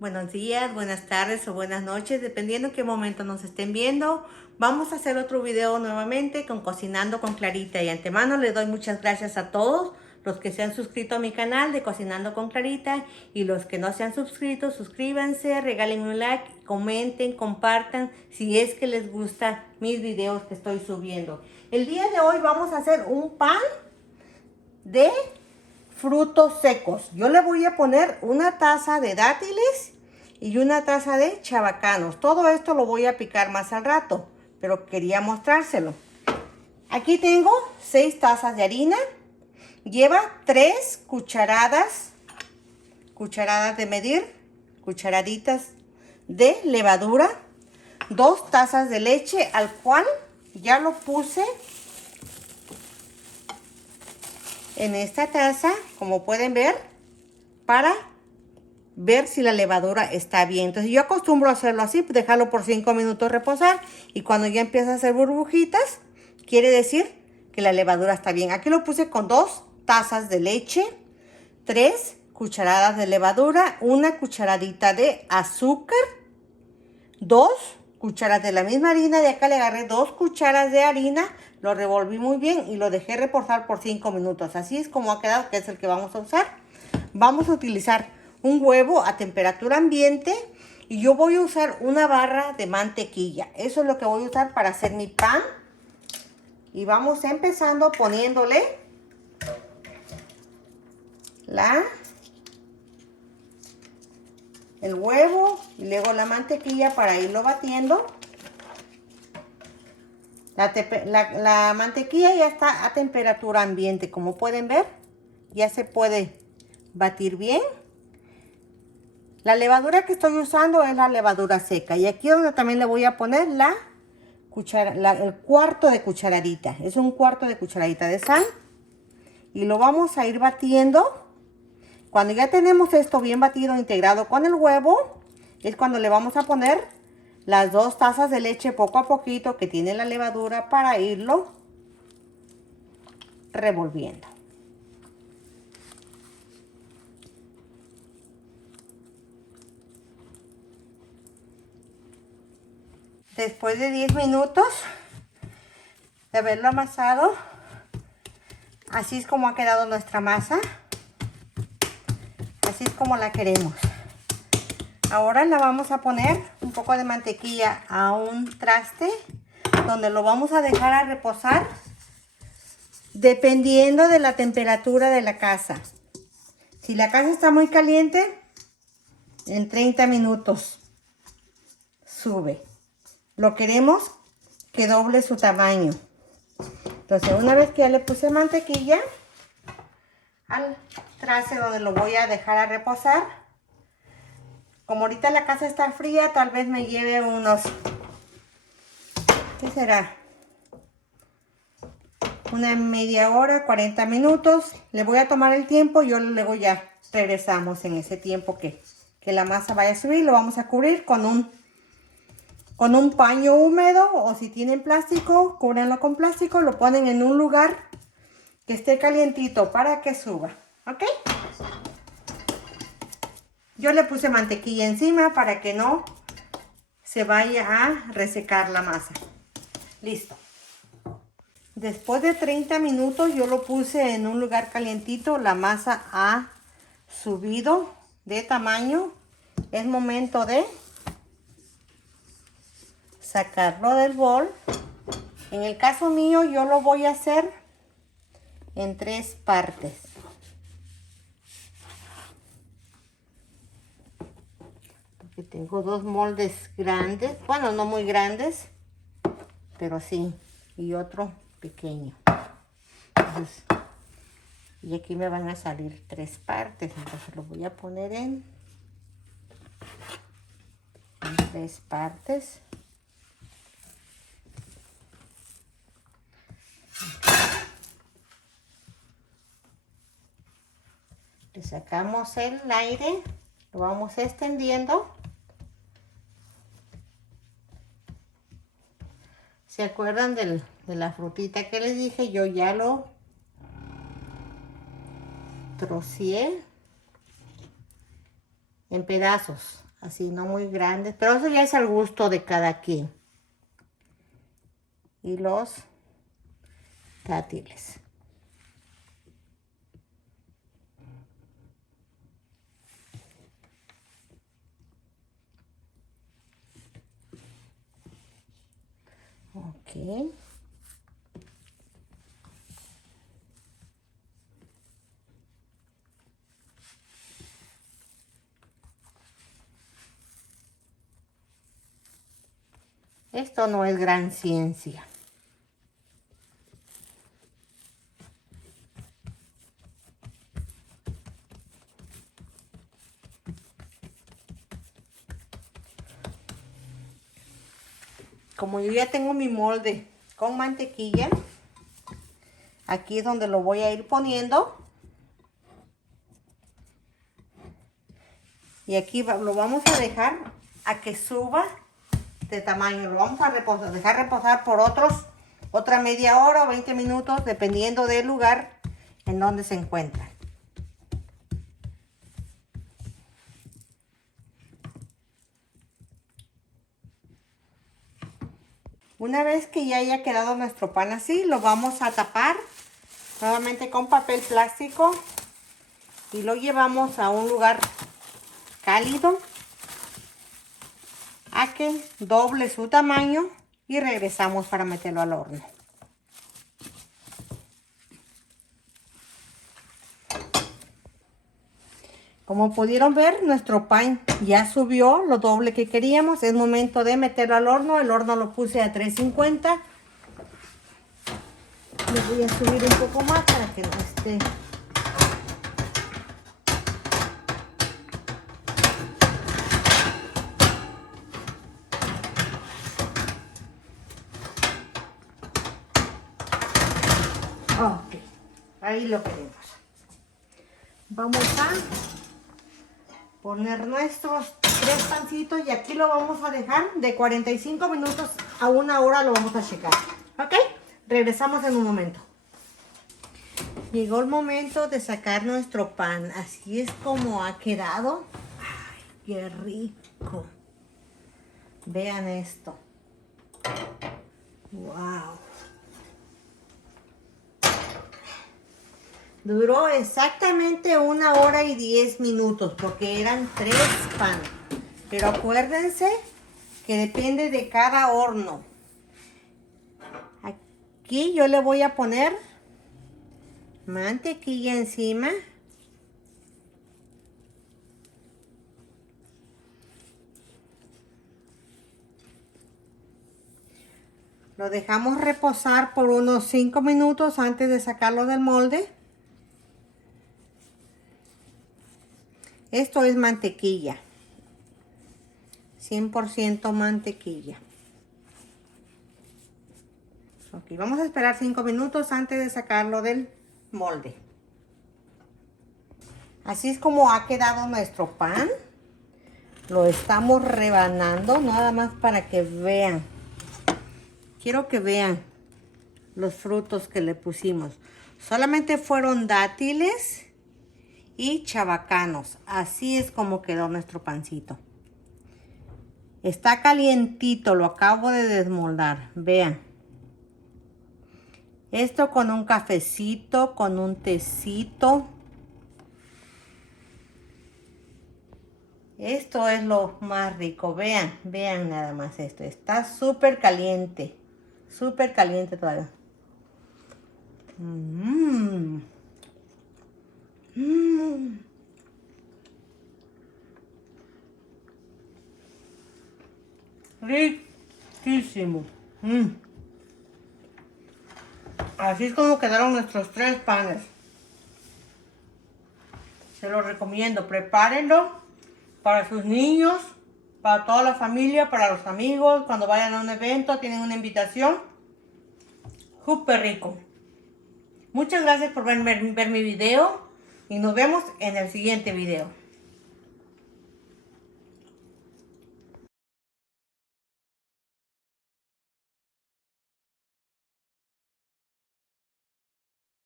Buenos días, buenas tardes o buenas noches, dependiendo en qué momento nos estén viendo. Vamos a hacer otro video nuevamente con Cocinando con Clarita. Y antemano les doy muchas gracias a todos los que se han suscrito a mi canal de Cocinando con Clarita. Y los que no se han suscrito, suscríbanse, regálenme un like, comenten, compartan si es que les gustan mis videos que estoy subiendo. El día de hoy vamos a hacer un pan de frutos secos. Yo le voy a poner una taza de dátiles y una taza de chabacanos. Todo esto lo voy a picar más al rato, pero quería mostrárselo. Aquí tengo 6 tazas de harina. Lleva 3 cucharadas de medir, cucharaditas de levadura, 2 tazas de leche, al cual ya lo puse en esta taza, como pueden ver, para ver si la levadura está bien. Entonces yo acostumbro a hacerlo así, dejarlo por 5 minutos reposar, y cuando ya empieza a hacer burbujitas, quiere decir que la levadura está bien. Aquí lo puse con 2 tazas de leche, 3 cucharadas de levadura, 1 cucharadita de azúcar, 2 cucharas de la misma harina. De acá le agarré 2 cucharas de harina, lo revolví muy bien y lo dejé reposar por 5 minutos. Así es como ha quedado, que es el que vamos a usar. Vamos a utilizar un huevo a temperatura ambiente y yo voy a usar una barra de mantequilla. Eso es lo que voy a usar para hacer mi pan. Y vamos empezando poniéndole el huevo y luego la mantequilla para irlo batiendo. La mantequilla ya está a temperatura ambiente, como pueden ver, ya se puede batir bien. La levadura que estoy usando es la levadura seca, y aquí es donde también le voy a poner el cuarto de cucharadita. Es un cuarto de cucharadita de sal y lo vamos a ir batiendo. Cuando ya tenemos esto bien batido, integrado con el huevo, es cuando le vamos a poner las 2 tazas de leche poco a poquito que tiene la levadura, para irlo revolviendo. Después de 10 minutos de haberlo amasado, así es como ha quedado nuestra masa. Así es como la queremos. Ahora la vamos a poner un poco de mantequilla a un traste, donde lo vamos a dejar a reposar dependiendo de la temperatura de la casa. Si la casa está muy caliente, en 30 minutos sube. Lo queremos que doble su tamaño. Entonces, una vez que ya le puse mantequilla al traste donde lo voy a dejar a reposar, como ahorita la casa está fría, tal vez me lleve unos, ¿qué será? Una media hora, 40 minutos. Le voy a tomar el tiempo y luego ya regresamos en ese tiempo que la masa vaya a subir. Lo vamos a cubrir con un paño húmedo, o si tienen plástico, cúbranlo con plástico. Lo ponen en un lugar que esté calientito para que suba, ¿ok? Yo le puse mantequilla encima para que no se vaya a resecar la masa. Listo. Después de 30 minutos yo lo puse en un lugar calientito. La masa ha subido de tamaño. Es momento de sacarlo del bol. En el caso mío, yo lo voy a hacer en 3 partes. Porque tengo 2 moldes grandes. Bueno, no muy grandes, pero sí. Y otro pequeño. Entonces, y aquí me van a salir 3 partes. Entonces lo voy a poner en 3 partes. Le sacamos el aire, lo vamos extendiendo. ¿Se acuerdan de la frutita que les dije? Yo ya lo troceé en pedazos. así no muy grandes, pero eso ya es al gusto de cada quien. Y los dátiles. Ok. Esto no es gran ciencia. Como yo ya tengo mi molde con mantequilla, aquí es donde lo voy a ir poniendo. Y aquí lo vamos a dejar a que suba de tamaño. Lo vamos a reposar, dejar reposar por otra media hora o 20 minutos, dependiendo del lugar en donde se encuentra. Una vez que ya haya quedado nuestro pan así, lo vamos a tapar nuevamente con papel plástico y lo llevamos a un lugar cálido a que doble su tamaño y regresamos para meterlo al horno. Como pudieron ver, nuestro pan ya subió lo doble que queríamos. Es momento de meterlo al horno. El horno lo puse a 350. Le voy a subir un poco más para que no esté. Ok, ahí lo queremos. Vamos a poner nuestros 3 pancitos y aquí lo vamos a dejar de 45 minutos a 1 hora, lo vamos a checar. Ok, regresamos en un momento. Llegó el momento de sacar nuestro pan. Así es como ha quedado. Ay, qué rico. Vean esto. Wow. Duró exactamente 1 hora y 10 minutos porque eran 3 panes. Pero acuérdense que depende de cada horno. Aquí yo le voy a poner mantequilla encima. Lo dejamos reposar por unos 5 minutos antes de sacarlo del molde. Esto es mantequilla. 100% mantequilla. Ok, vamos a esperar 5 minutos antes de sacarlo del molde. Así es como ha quedado nuestro pan. Lo estamos rebanando nada más para que vean. Quiero que vean los frutos que le pusimos. Solamente fueron dátiles y chabacanos. Así es como quedó nuestro pancito. Está calientito, lo acabo de desmoldar. Vean. Esto con un cafecito, con un tecito. Esto es lo más rico. Vean, vean nada más esto. Está súper caliente. Súper caliente todavía. Riquísimo. Así es como quedaron nuestros 3 panes. Se los recomiendo. Prepárenlo para sus niños, para toda la familia, para los amigos. Cuando vayan a un evento, tienen una invitación. Súper rico. Muchas gracias por ver mi video y nos vemos en el siguiente video.